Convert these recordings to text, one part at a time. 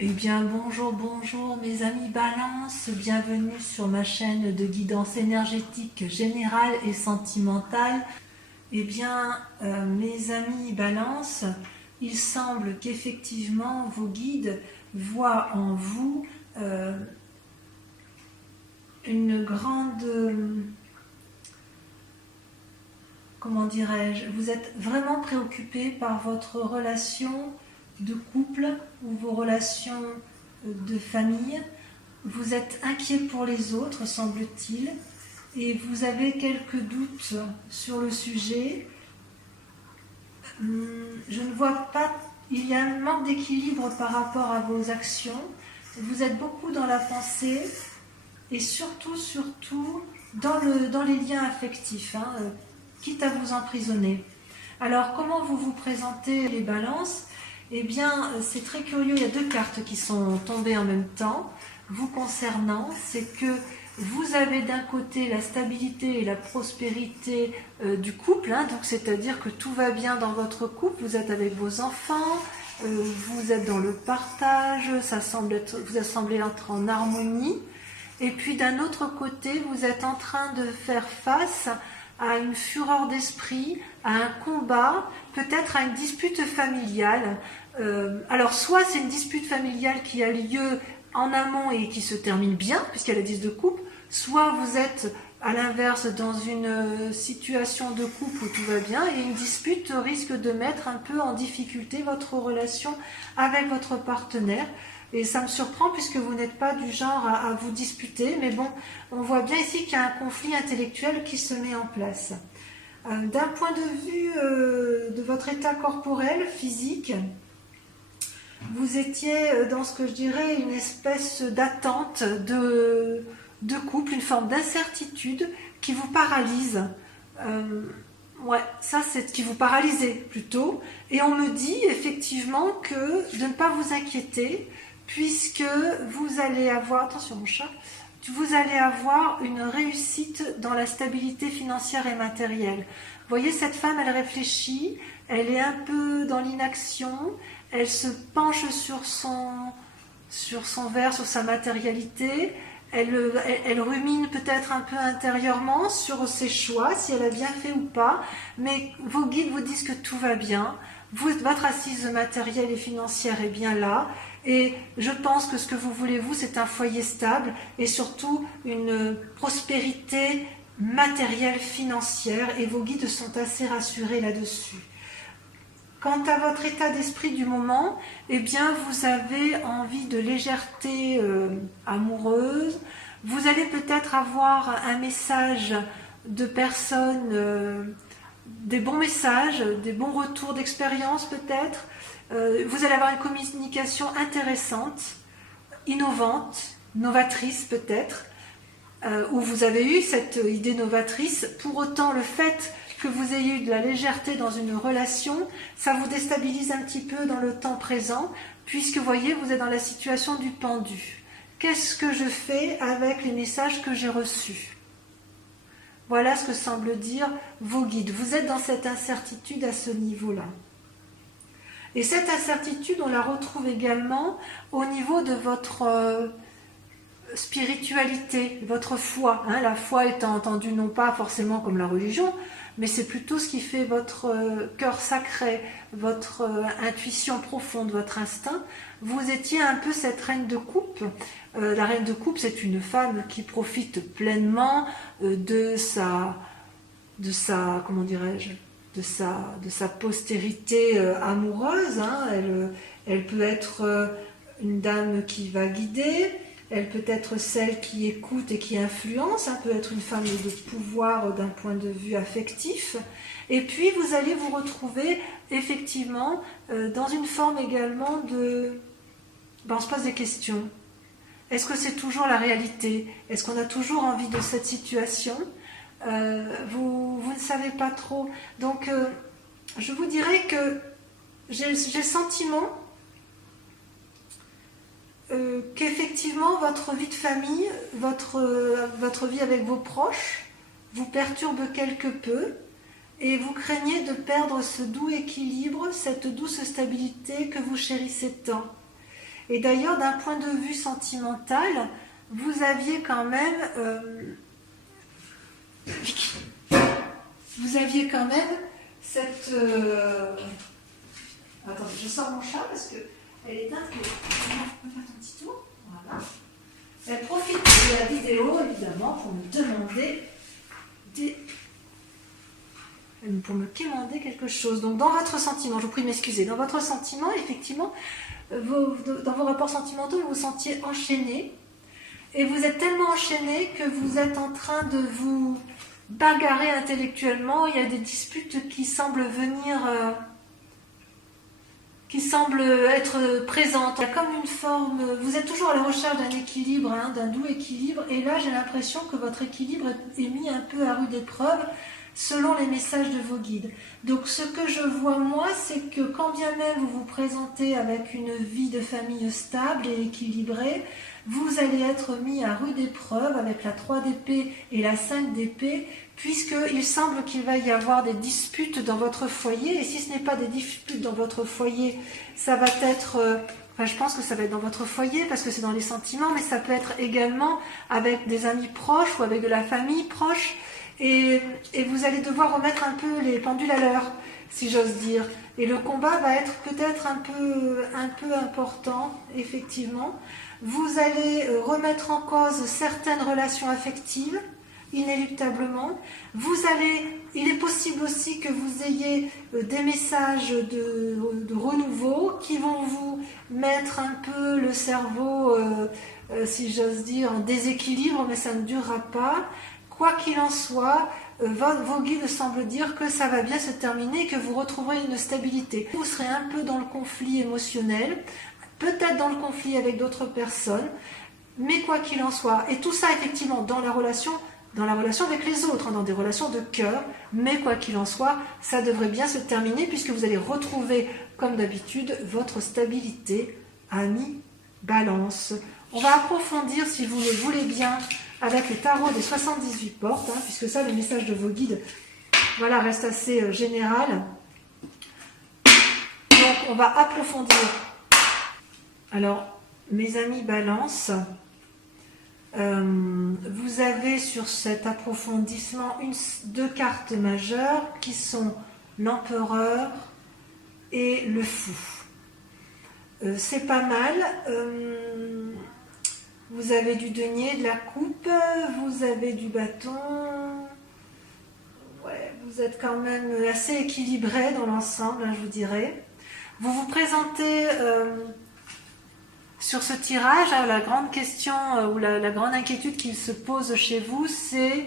Eh bien, bonjour, bonjour mes amis Balance, bienvenue sur ma chaîne de guidance énergétique générale et sentimentale. Eh bien, mes amis Balance, il semble qu'effectivement vos guides voient en vous une grande, comment dirais-je, vous êtes vraiment préoccupé par votre relation de couple ou vos relations de famille. Vous êtes inquiet pour les autres, semble-t-il, et vous avez quelques doutes sur le sujet. Je ne vois pas, il y a un manque d'équilibre par rapport à vos actions. Vous êtes beaucoup dans la pensée et surtout dans les liens affectifs, quitte à vous emprisonner. Alors, comment vous vous présentez les balances? Eh bien, c'est très curieux, il y a deux cartes qui sont tombées en même temps. Vous concernant, c'est que vous avez d'un côté la stabilité et la prospérité du couple, donc c'est-à-dire que tout va bien dans votre couple, vous êtes avec vos enfants, vous êtes dans le partage, vous semblez être en harmonie. Et puis d'un autre côté, vous êtes en train de faire face à une fureur d'esprit, à un combat, peut-être à une dispute familiale. Alors soit c'est une dispute familiale qui a lieu en amont et qui se termine bien, puisqu'il y a la 10 de coupe, soit vous êtes à l'inverse dans une situation de couple où tout va bien et une dispute risque de mettre un peu en difficulté votre relation avec votre partenaire. Et ça me surprend puisque vous n'êtes pas du genre à vous disputer, mais bon, on voit bien ici qu'il y a un conflit intellectuel qui se met en place. D'un point de vue de votre état corporel, physique, vous étiez dans ce que je dirais une espèce d'attente de couple, une forme d'incertitude qui vous paralyse. Ouais, ça c'est ce qui vous paralysait plutôt. Et on me dit effectivement que de ne pas vous inquiéter, puisque vous allez avoir, attention mon chat, vous allez avoir une réussite dans la stabilité financière et matérielle. Vous voyez, cette femme, elle réfléchit, elle est un peu dans l'inaction, elle se penche sur son verre, sur sa matérialité, elle rumine peut-être un peu intérieurement sur ses choix, si elle a bien fait ou pas, mais vos guides vous disent que tout va bien, votre assise matérielle et financière est bien là, et je pense que ce que vous voulez, vous, c'est un foyer stable et surtout une prospérité matérielle, financière, et vos guides sont assez rassurés là-dessus. Quant à votre état d'esprit du moment, eh bien, vous avez envie de légèreté amoureuse. Vous allez peut-être avoir un message de personnes, des bons messages, des bons retours d'expérience peut-être. Vous allez avoir une communication intéressante, innovante, novatrice peut-être, où vous avez eu cette idée novatrice. Pour autant, le fait que vous ayez eu de la légèreté dans une relation, ça vous déstabilise un petit peu dans le temps présent, puisque vous voyez, vous êtes dans la situation du pendu. Qu'est-ce que je fais avec les messages que j'ai reçus? Voilà ce que semblent dire vos guides. Vous êtes dans cette incertitude à ce niveau-là. Et cette incertitude, on la retrouve également au niveau de votre spiritualité, votre foi. La foi étant entendue non pas forcément comme la religion, mais c'est plutôt ce qui fait votre cœur sacré, votre intuition profonde, votre instinct. Vous étiez un peu cette reine de coupe. La reine de coupe, c'est une femme qui profite pleinement de sa comment dirais-je, de sa postérité amoureuse. Elle peut être une dame qui va guider, elle peut être celle qui écoute et qui influence, peut être une femme de pouvoir d'un point de vue affectif. Et puis vous allez vous retrouver effectivement dans une forme également de... on se pose des questions. Est-ce que c'est toujours la réalité? Est-ce qu'on a toujours envie de cette situation? Vous ne savez pas trop. Donc je vous dirais que j'ai le sentiment qu'effectivement votre vie de famille, votre vie avec vos proches vous perturbe quelque peu, et vous craignez de perdre ce doux équilibre, cette douce stabilité que vous chérissez tant. Et d'ailleurs, d'un point de vue sentimental, vous aviez quand même... vous aviez quand même cette... Attendez, je sors mon chat parce qu'elle est intriguée. On va faire un petit tour. Voilà. Elle profite de la vidéo, évidemment, pour me demander pour me quémander quelque chose. Donc, dans votre sentiment, je vous prie de m'excuser, dans votre sentiment, effectivement, dans vos rapports sentimentaux, vous vous sentiez enchaîné. Et vous êtes tellement enchaîné que vous êtes en train de vous bagarrer intellectuellement. Il y a des disputes qui semblent venir... qui semble être présente. Il y a comme une forme, vous êtes toujours à la recherche d'un équilibre, hein, d'un doux équilibre, et là j'ai l'impression que votre équilibre est mis un peu à rude épreuve selon les messages de vos guides. Donc ce que je vois moi, c'est que quand bien même vous vous présentez avec une vie de famille stable et équilibrée, vous allez être mis à rude épreuve avec la 3 d'épée et la 5 d'épée, puisqu'il semble qu'il va y avoir des disputes dans votre foyer, et si ce n'est pas des disputes dans votre foyer, ça va être... Enfin, je pense que ça va être dans votre foyer, parce que c'est dans les sentiments, mais ça peut être également avec des amis proches ou avec de la famille proche, et vous allez devoir remettre un peu les pendules à l'heure, si j'ose dire. Et le combat va être peut-être un peu important, effectivement. Vous allez remettre en cause certaines relations affectives, inéluctablement. Il est possible aussi que vous ayez des messages de renouveau qui vont vous mettre un peu le cerveau, si j'ose dire, en déséquilibre, mais ça ne durera pas. Quoi qu'il en soit, vos guides semblent dire que ça va bien se terminer et que vous retrouverez une stabilité. Vous serez un peu dans le conflit émotionnel, peut-être dans le conflit avec d'autres personnes, mais quoi qu'il en soit, et tout ça effectivement dans la relation avec les autres, hein, dans des relations de cœur, mais quoi qu'il en soit, ça devrait bien se terminer puisque vous allez retrouver, comme d'habitude, votre stabilité, amis, balance. On va approfondir, si vous le voulez bien, avec le tarot des 78 portes, hein, puisque ça, le message de vos guides, voilà, reste assez général. Donc, on va approfondir. Alors, mes amis balance, vous avez sur cet approfondissement deux cartes majeures qui sont l'empereur et le fou. C'est pas mal. Vous avez du denier, de la coupe, vous avez du bâton. Ouais, vous êtes quand même assez équilibré dans l'ensemble, hein, je vous dirais. Vous vous présentez sur ce tirage, hein, la grande question ou la grande inquiétude qui se pose chez vous, c'est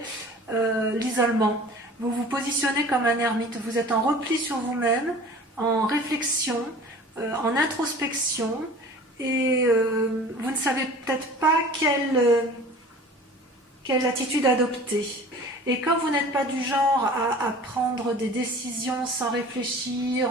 l'isolement. Vous vous positionnez comme un ermite, vous êtes en repli sur vous-même, en réflexion, en introspection, et vous ne savez peut-être pas quelle attitude adopter. Et comme vous n'êtes pas du genre à prendre des décisions sans réfléchir,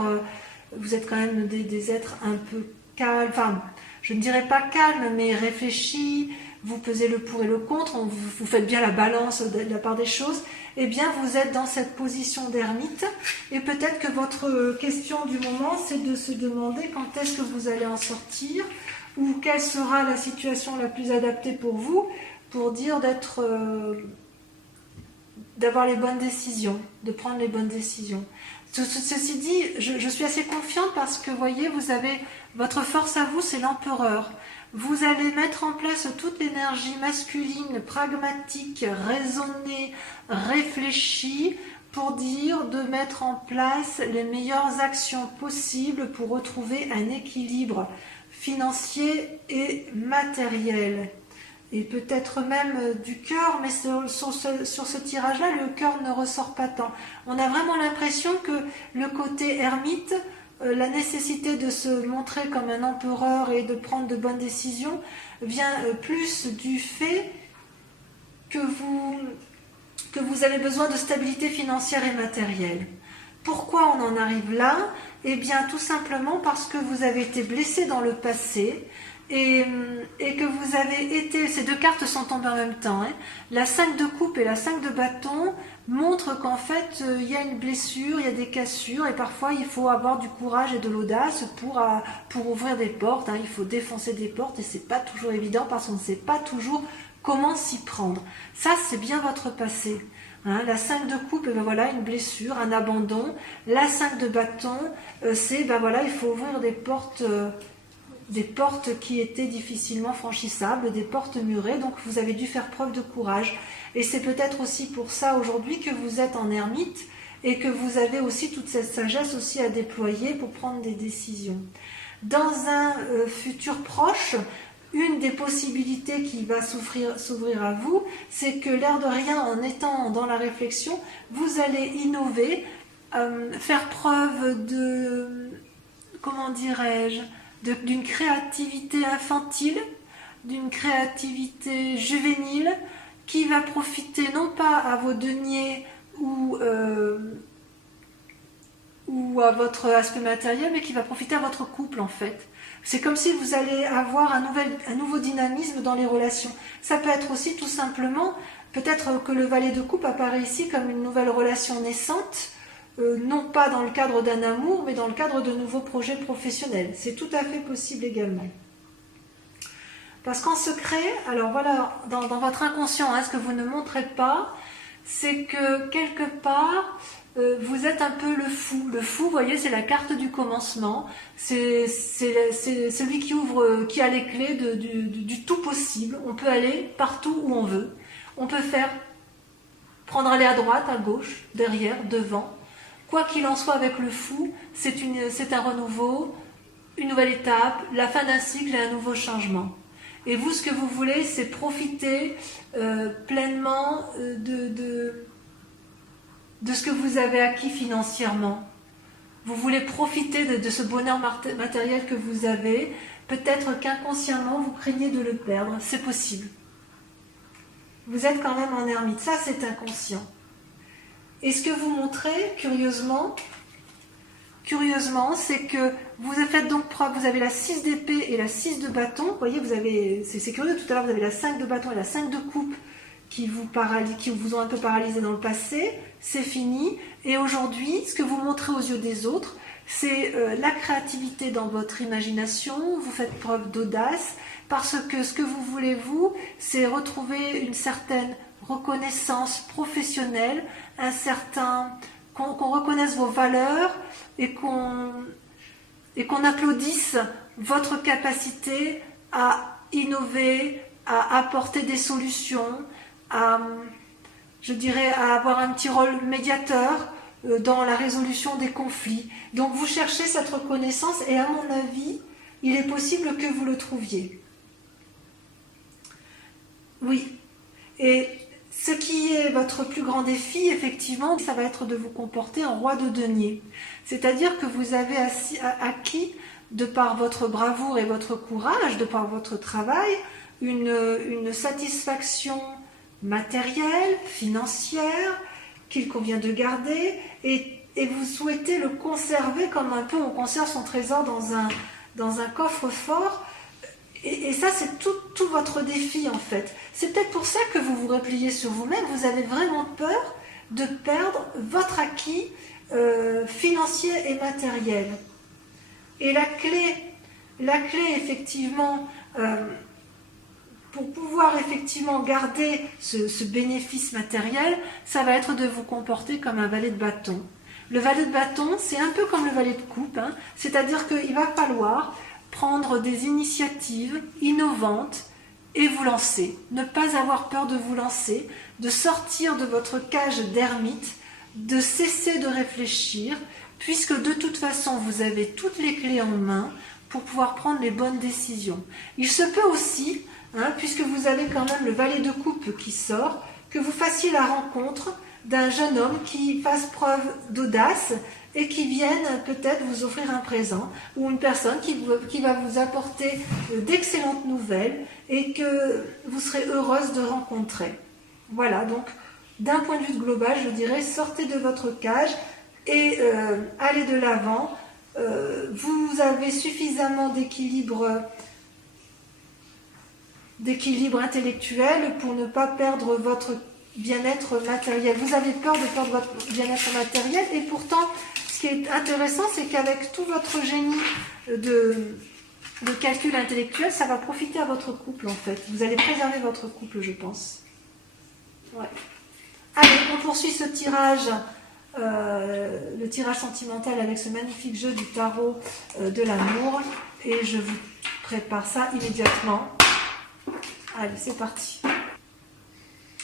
vous êtes quand même des êtres un peu calmes, enfin, je ne dirais pas calmes, mais réfléchis, vous pesez le pour et le contre, vous faites bien la balance de la part des choses, eh bien vous êtes dans cette position d'ermite, et peut-être que votre question du moment, c'est de se demander quand est-ce que vous allez en sortir, ou quelle sera la situation la plus adaptée pour vous, pour dire d'avoir les bonnes décisions, de prendre les bonnes décisions. Ceci dit, je suis assez confiante parce que, vous voyez, vous avez votre force à vous, c'est l'empereur. Vous allez mettre en place toute l'énergie masculine, pragmatique, raisonnée, réfléchie, pour dire de mettre en place les meilleures actions possibles pour retrouver un équilibre financier et matériel. Et peut-être même du cœur, mais sur ce tirage-là, le cœur ne ressort pas tant. On a vraiment l'impression que le côté ermite, la nécessité de se montrer comme un empereur et de prendre de bonnes décisions, vient plus du fait que vous avez besoin de stabilité financière et matérielle. Pourquoi on en arrive là? Eh bien, tout simplement parce que vous avez été blessé dans le passé et que vous avez été... Ces deux cartes sont tombées en même temps. Hein. La 5 de coupe et la 5 de bâton montrent qu'en fait, il y a une blessure, il y a des cassures et parfois, il faut avoir du courage et de l'audace pour ouvrir des portes. Hein. Il faut défoncer des portes et c'est pas toujours évident parce qu'on ne sait pas toujours comment s'y prendre. Ça, c'est bien votre passé. Hein, la 5 de coupe, ben voilà, une blessure, un abandon. La 5 de bâton, c'est, ben voilà, il faut ouvrir des portes qui étaient difficilement franchissables, des portes murées, donc vous avez dû faire preuve de courage. Et c'est peut-être aussi pour ça aujourd'hui que vous êtes en ermite et que vous avez aussi toute cette sagesse aussi à déployer pour prendre des décisions. Dans un futur proche, une des possibilités qui va s'ouvrir à vous, c'est que l'air de rien, en étant dans la réflexion, vous allez innover, faire preuve de, comment dirais-je, d'une créativité infantile, d'une créativité juvénile, qui va profiter non pas à vos deniers ou à votre aspect matériel, mais qui va profiter à votre couple en fait. C'est comme si vous allez avoir un nouveau dynamisme dans les relations. Ça peut être aussi tout simplement, peut-être que le valet de coupe apparaît ici comme une nouvelle relation naissante, non pas dans le cadre d'un amour, mais dans le cadre de nouveaux projets professionnels. C'est tout à fait possible également. Parce qu'en secret, alors voilà, dans votre inconscient, hein, ce que vous ne montrez pas, c'est que quelque part, vous êtes un peu le fou. Le fou, vous voyez, c'est la carte du commencement. C'est celui qui a les clés du tout possible. On peut aller partout où on veut. On peut aller à droite, à gauche, derrière, devant. Quoi qu'il en soit avec le fou, c'est un renouveau, une nouvelle étape, la fin d'un cycle et un nouveau changement. Et vous, ce que vous voulez, c'est profiter pleinement de ce que vous avez acquis financièrement. Vous voulez profiter de ce bonheur matériel que vous avez. Peut-être qu'inconsciemment, vous craignez de le perdre. C'est possible. Vous êtes quand même en ermite. Ça, c'est inconscient. Et ce que vous montrez, curieusement, c'est que vous faites donc preuve, vous avez la 6 d'épée et la 6 de bâton. Vous voyez, c'est curieux, tout à l'heure, vous avez la 5 de bâton et la 5 de coupe qui vous ont un peu paralysé dans le passé. C'est fini. Et aujourd'hui, ce que vous montrez aux yeux des autres, c'est la créativité dans votre imagination. Vous faites preuve d'audace parce que ce que vous voulez, vous, c'est retrouver une certaine reconnaissance professionnelle, qu'on reconnaisse vos valeurs et qu'on applaudisse votre capacité à innover, à apporter des solutions, à avoir un petit rôle médiateur dans la résolution des conflits. Donc vous cherchez cette reconnaissance et à mon avis, il est possible que vous le trouviez. Oui. Et ce qui est votre plus grand défi, effectivement, ça va être de vous comporter en roi de denier. C'est-à-dire que vous avez acquis, de par votre bravoure et votre courage, de par votre travail, une satisfaction matérielle, financière, qu'il convient de garder, et vous souhaitez le conserver comme un peu on conserve son trésor dans un coffre-fort. Et ça, c'est tout votre défi, en fait. C'est peut-être pour ça que vous vous repliez sur vous-même. Vous avez vraiment peur de perdre votre acquis financier et matériel. Et la clé effectivement, pour pouvoir effectivement garder ce bénéfice matériel, ça va être de vous comporter comme un valet de bâton. Le valet de bâton, c'est un peu comme le valet de coupe, hein, c'est-à-dire qu'il va falloir prendre des initiatives innovantes et vous lancer. Ne pas avoir peur de vous lancer, de sortir de votre cage d'ermite, de cesser de réfléchir, puisque de toute façon, vous avez toutes les clés en main pour pouvoir prendre les bonnes décisions. Il se peut aussi, puisque vous avez quand même le valet de coupe qui sort, que vous fassiez la rencontre d'un jeune homme qui fasse preuve d'audace et qui vienne peut-être vous offrir un présent, ou une personne qui va vous apporter d'excellentes nouvelles et que vous serez heureuse de rencontrer. Voilà, donc d'un point de vue global, je dirais, sortez de votre cage, et allez de l'avant. Vous avez suffisamment d'équilibre intellectuel pour ne pas perdre votre bien-être matériel. Vous avez peur de perdre votre bien-être matériel, et pourtant, ce qui est intéressant, c'est qu'avec tout votre génie de calcul intellectuel, ça va profiter à votre couple, en fait. Vous allez préserver votre couple, je pense. Ouais. Allez, on poursuit ce tirage, le tirage sentimental avec ce magnifique jeu du tarot de l'amour, et je vous prépare ça immédiatement. Allez, c'est parti.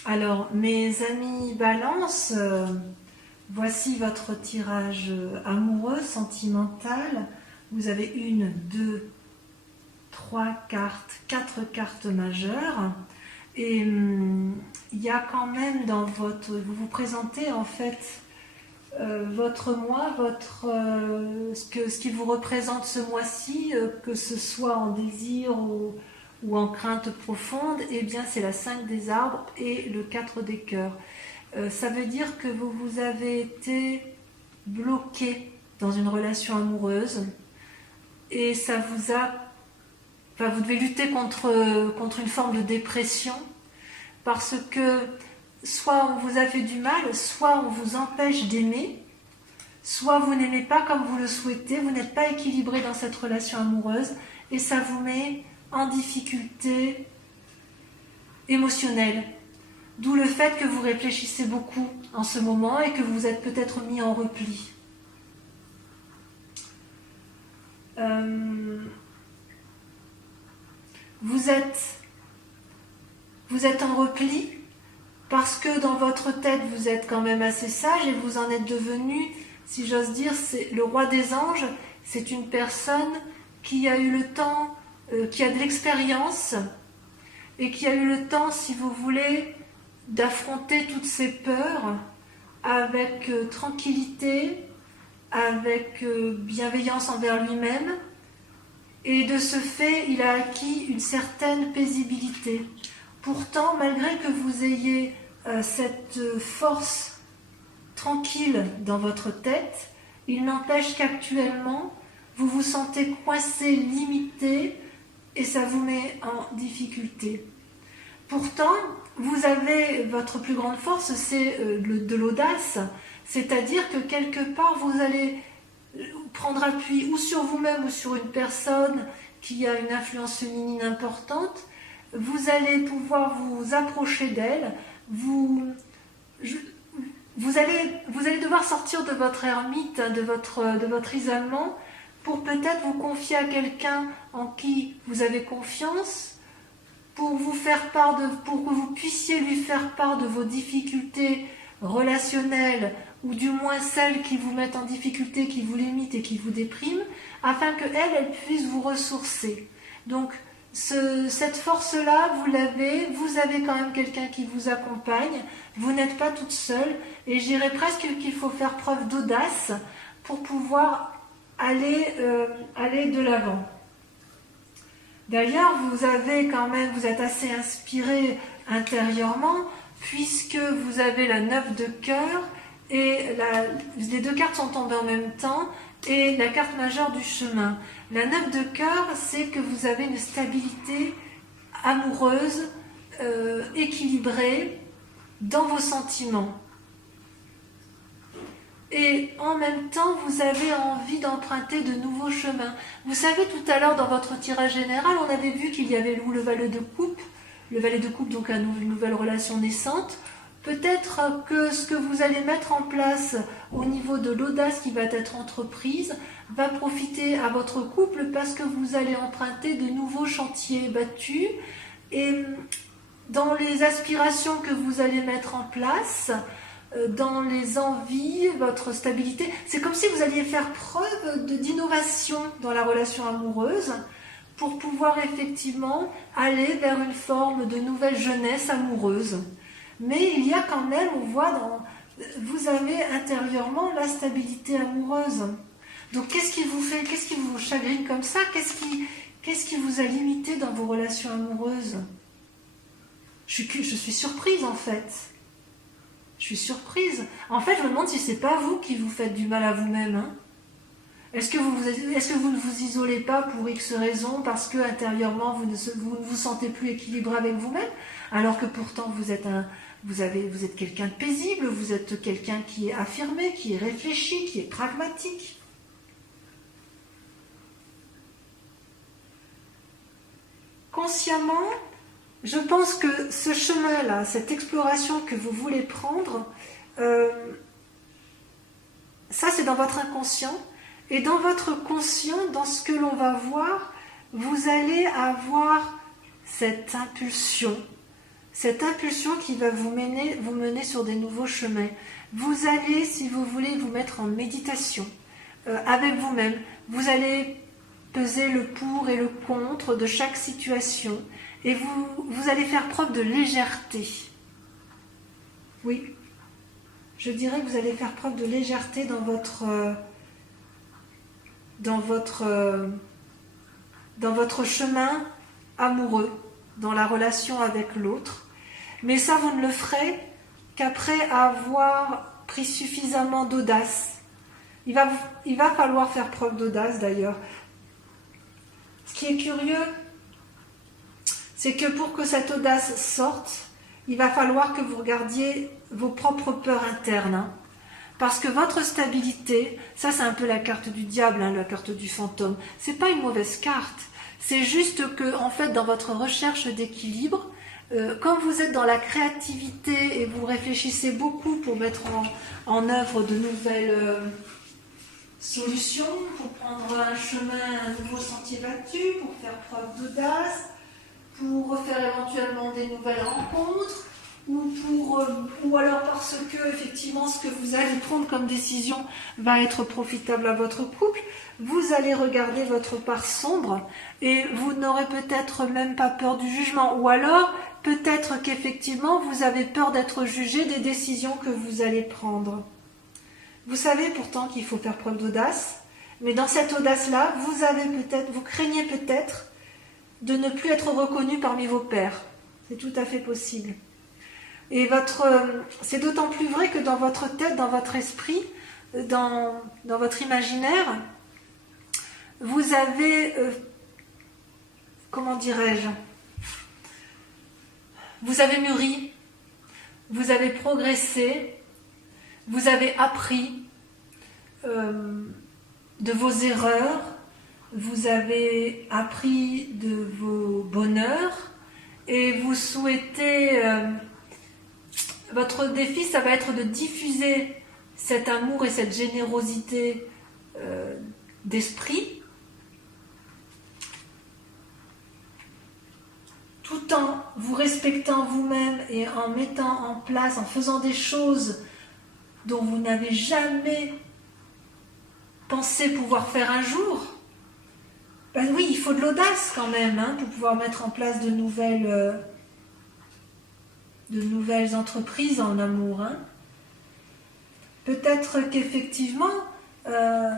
Alors, mes amis Balance, voici votre tirage amoureux, sentimental. Vous avez 1, 2, 3 cartes, 4 cartes majeures. Et il y a quand même dans votre... Vous vous présentez en fait votre mois, ce qui vous représente ce mois-ci, que ce soit en désir ou en crainte profonde, eh bien c'est la 5 des arbres et le 4 des cœurs. Ça veut dire que vous avez été bloqué dans une relation amoureuse et ça vous a... Enfin, vous devez lutter contre une forme de dépression parce que soit on vous a fait du mal, soit on vous empêche d'aimer, soit vous n'aimez pas comme vous le souhaitez, vous n'êtes pas équilibré dans cette relation amoureuse et ça vous met en difficulté émotionnelle. D'où le fait que vous réfléchissez beaucoup en ce moment et que vous êtes peut-être mis en repli. Vous êtes en repli parce que dans votre tête, vous êtes quand même assez sage et vous en êtes devenu, si j'ose dire, c'est le roi des anges. C'est une personne qui a eu le temps, qui a de l'expérience et qui a eu le temps, si vous voulez, d'affronter toutes ses peurs avec tranquillité, avec bienveillance envers lui-même. Et de ce fait, il a acquis une certaine paisibilité. Pourtant, malgré que vous ayez cette force tranquille dans votre tête, il n'empêche qu'actuellement, vous vous sentez coincé, limité, et ça vous met en difficulté. Pourtant, vous avez votre plus grande force, c'est de l'audace, c'est-à-dire que quelque part, vous allez prendre appui ou sur vous-même ou sur une personne qui a une influence féminine importante. Vous allez pouvoir vous approcher d'elle, vous allez devoir sortir de votre ermite, de votre isolement, pour peut-être vous confier à quelqu'un en qui vous avez confiance, pour que vous puissiez lui faire part de vos difficultés relationnelles, ou du moins celles qui vous mettent en difficulté, qui vous limitent et qui vous dépriment, afin qu'elle puisse vous ressourcer. Donc, cette force-là, vous avez quand même quelqu'un qui vous accompagne, vous n'êtes pas toute seule, et je dirais presque qu'il faut faire preuve d'audace pour pouvoir aller de l'avant. D'ailleurs, vous êtes assez inspiré intérieurement, puisque vous avez la 9 de cœur, et les deux cartes sont tombées en même temps, et la carte majeure du chemin. La 9 de cœur, c'est que vous avez une stabilité amoureuse, équilibrée dans vos sentiments. Et en même temps, vous avez envie d'emprunter de nouveaux chemins. Vous savez, tout à l'heure, dans votre tirage général, on avait vu qu'il y avait le valet de coupe. Le valet de coupe, donc une nouvelle relation naissante. Peut-être que ce que vous allez mettre en place au niveau de l'audace qui va être entreprise va profiter à votre couple parce que vous allez emprunter de nouveaux chantiers battus. Et dans les aspirations que vous allez mettre en place, dans les envies, votre stabilité, c'est comme si vous alliez faire preuve d'innovation dans la relation amoureuse pour pouvoir effectivement aller vers une forme de nouvelle jeunesse amoureuse. Mais il y a quand même, on voit, vous avez intérieurement la stabilité amoureuse. Donc qu'est-ce qui vous chagrine comme ça? Qu'est-ce qui vous a limité dans vos relations amoureuses? Je suis surprise en fait. Je suis surprise. En fait, je me demande si c'est pas vous qui vous faites du mal à vous-même. Hein. Est-ce que vous ne vous isolez pas pour X raisons parce que intérieurement vous ne vous sentez plus équilibré avec vous-même, alors que pourtant vous êtes quelqu'un de paisible, vous êtes quelqu'un qui est affirmé, qui est réfléchi, qui est pragmatique. Consciemment, je pense que ce chemin-là, cette exploration que vous voulez prendre, ça c'est dans votre inconscient. Et dans votre conscient, dans ce que l'on va voir, vous allez avoir cette impulsion qui va vous mener sur des nouveaux chemins. Vous allez, si vous voulez, vous mettre en méditation avec vous-même. Vous allez peser le pour et le contre de chaque situation et vous allez faire preuve de légèreté. Oui, je dirais que vous allez faire preuve de légèreté dans votre chemin amoureux, dans la relation avec l'autre. Mais ça, vous ne le ferez qu'après avoir pris suffisamment d'audace. Il va falloir faire preuve d'audace d'ailleurs. Ce qui est curieux, c'est que pour que cette audace sorte, il va falloir que vous regardiez vos propres peurs internes. Hein. Parce que votre stabilité, ça c'est un peu la carte du diable, hein, la carte du fantôme. C'est pas une mauvaise carte. C'est juste que, en fait, dans votre recherche d'équilibre, quand vous êtes dans la créativité et vous réfléchissez beaucoup pour mettre en œuvre de nouvelles solutions, pour prendre un chemin, un nouveau sentier battu, pour faire preuve d'audace, pour faire éventuellement des nouvelles rencontres, ou alors parce que effectivement ce que vous allez prendre comme décision va être profitable à votre couple, vous allez regarder votre part sombre et vous n'aurez peut-être même pas peur du jugement, ou alors peut-être qu'effectivement vous avez peur d'être jugé des décisions que vous allez prendre. Vous savez pourtant qu'il faut faire preuve d'audace, mais dans cette audace-là, vous craignez peut-être de ne plus être reconnu parmi vos pairs. C'est tout à fait possible. Et c'est d'autant plus vrai que dans votre tête, dans votre esprit, dans votre imaginaire, vous avez, comment dirais-je, vous avez mûri, vous avez progressé, vous avez appris de vos erreurs, vous avez appris de vos bonheurs et vous souhaitez... votre défi, ça va être de diffuser cet amour et cette générosité d'esprit tout en vous respectant vous-même et en mettant en place, en faisant des choses dont vous n'avez jamais pensé pouvoir faire un jour. Ben oui, il faut de l'audace quand même hein, pour pouvoir mettre en place de nouvelles entreprises en amour. Hein. Peut-être qu'effectivement,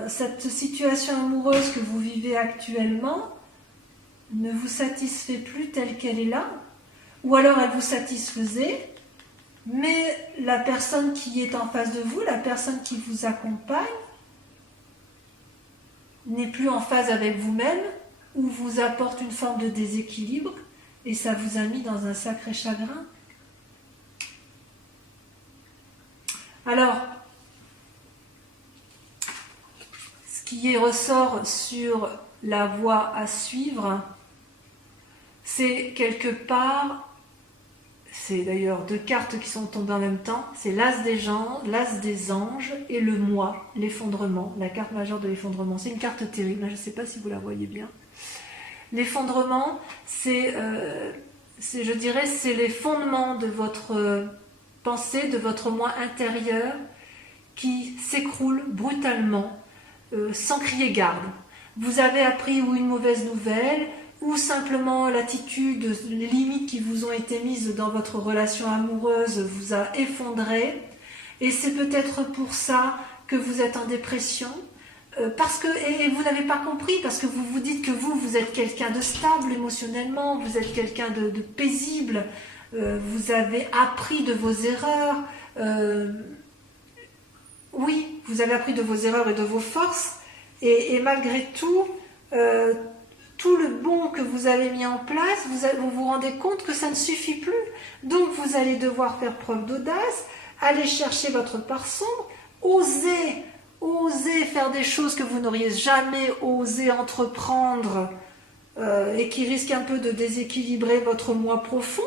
cette situation amoureuse que vous vivez actuellement ne vous satisfait plus telle qu'elle est là, ou alors elle vous satisfaisait, mais la personne qui est en face de vous, la personne qui vous accompagne, n'est plus en phase avec vous-même, ou vous apporte une forme de déséquilibre, et ça vous a mis dans un sacré chagrin. Alors, ce qui ressort sur la voie à suivre, c'est quelque part, c'est d'ailleurs deux cartes qui sont tombées en même temps, c'est l'as des anges et le moi, l'effondrement, la carte majeure de l'effondrement. C'est une carte terrible, je ne sais pas si vous la voyez bien. L'effondrement, c'est les fondements de votre pensée, de votre moi intérieur qui s'écroule brutalement, sans crier garde. Vous avez appris ou une mauvaise nouvelle, ou simplement l'attitude, les limites qui vous ont été mises dans votre relation amoureuse vous a effondré, et c'est peut-être pour ça que vous êtes en dépression, et vous n'avez pas compris, parce que vous vous dites que vous êtes quelqu'un de stable émotionnellement, vous êtes quelqu'un de paisible, vous avez appris de vos erreurs, Oui, vous avez appris de vos erreurs et de vos forces, et malgré tout, tout le bon que vous avez mis en place, vous vous rendez compte que ça ne suffit plus. Donc vous allez devoir faire preuve d'audace, aller chercher votre part sombre, oser faire des choses que vous n'auriez jamais osé entreprendre et qui risquent un peu de déséquilibrer votre moi profond,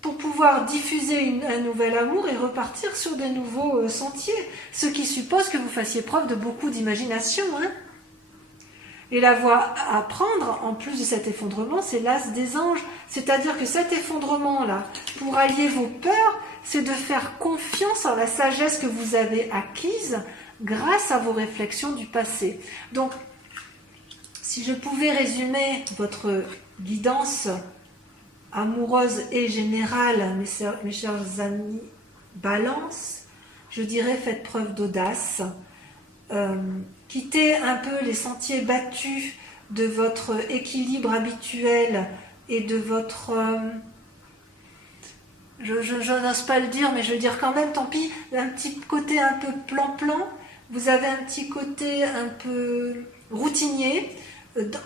pour pouvoir diffuser un nouvel amour et repartir sur des nouveaux sentiers. Ce qui suppose que vous fassiez preuve de beaucoup d'imagination. Et la voie à prendre, en plus de cet effondrement, c'est l'as des anges. C'est-à-dire que cet effondrement-là, pour allier vos peurs, c'est de faire confiance en la sagesse que vous avez acquise grâce à vos réflexions du passé. Donc, si je pouvais résumer votre guidance amoureuse et générale, mes chers amis Balance, je dirais faites preuve d'audace, quittez un peu les sentiers battus de votre équilibre habituel et de votre... je n'ose pas le dire, mais je veux dire quand même, tant pis, un petit côté un peu plan-plan, vous avez un petit côté un peu routinier,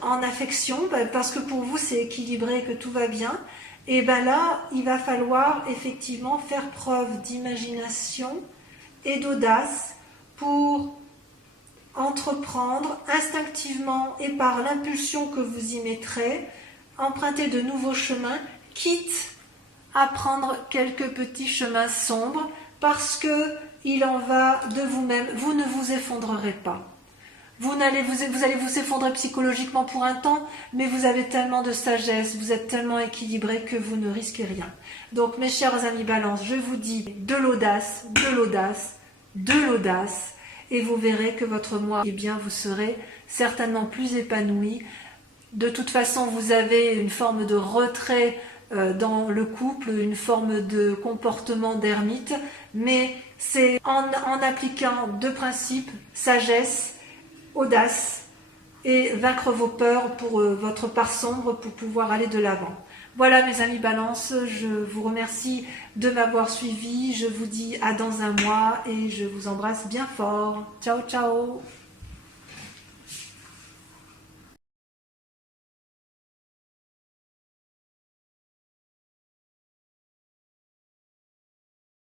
en affection, parce que pour vous c'est équilibré, que tout va bien, et bien là, il va falloir effectivement faire preuve d'imagination et d'audace pour entreprendre instinctivement et par l'impulsion que vous y mettrez, emprunter de nouveaux chemins, quitte à prendre quelques petits chemins sombres, parce que il en va de vous-même, vous ne vous effondrerez pas. Vous allez vous effondrer psychologiquement pour un temps, mais vous avez tellement de sagesse, vous êtes tellement équilibré que vous ne risquez rien. Donc mes chers amis Balance, je vous dis de l'audace, de l'audace, de l'audace, et vous verrez que votre moi, eh bien, vous serez certainement plus épanoui. De toute façon, vous avez une forme de retrait dans le couple, une forme de comportement d'ermite, mais c'est en appliquant deux principes, sagesse, audace, et vaincre vos peurs pour votre part sombre pour pouvoir aller de l'avant. Voilà mes amis Balance, je vous remercie de m'avoir suivi, je vous dis à dans un mois et je vous embrasse bien fort. Ciao ciao.